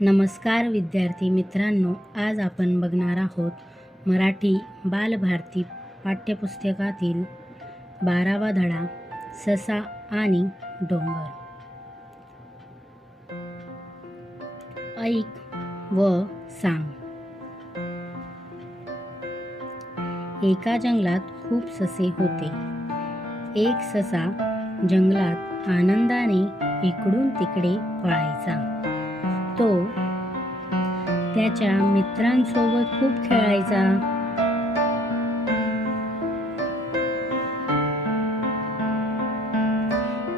नमस्कार विद्यार्थी मित्रांनो आज आपण बघणार आहोत मराठी बालभारती पाठ्यपुस्तकातील बारावा धडा ससा आणि डोंगर. ऐक व सांग. एका जंगलात खूप ससे होते. एक ससा जंगलात आनंदाने इकडून तिकडे पळायचा. तो त्याच्या मित्रांसोबत खूप खेळायचा.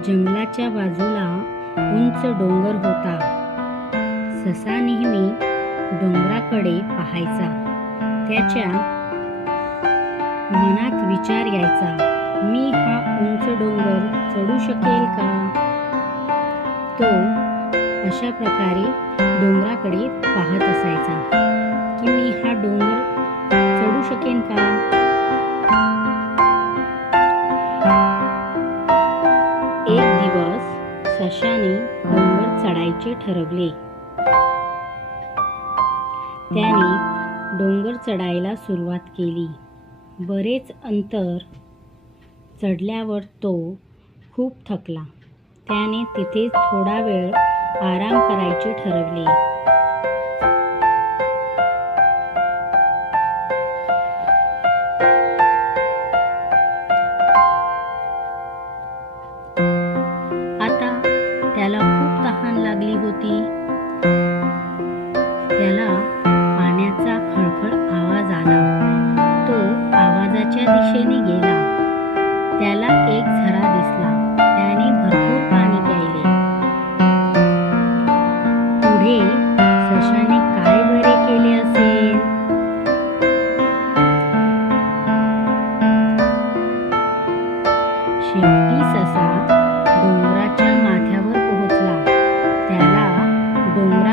जंगलाच्या बाजूला उंच डोंगर होता. ससा नेहमी डोंगराकडे पाहायचा. त्याच्या मनात विचार यायचा मी हा उंच डोंगर चढू शकेल का? तो अशा प्रकारे डोंगराकडे पाहत असायचा. की मी हा डोंगर चढू शकेन का? एक दिवस सशाने डोंगर चढायचे ठरवले. त्याने डोंगर चढायला सुरुवात केली. बरेच अंतर चढल्यावर तो खूप थकला. त्याने तिथे थोडा वेळ आराम करायचे ठरवले. आता त्याला खूप तहान लागली होती. त्याला पाण्याचा खळखळ आवाज आला. तो आवाजाच्या दिशेने गेला. त्याला एक झरा दिसला. मध्ये सशाने काय बरे केले असेल? शेवटी ससा डोंगराच्या माथ्यावर पोहोचला. त्याला डोंगरा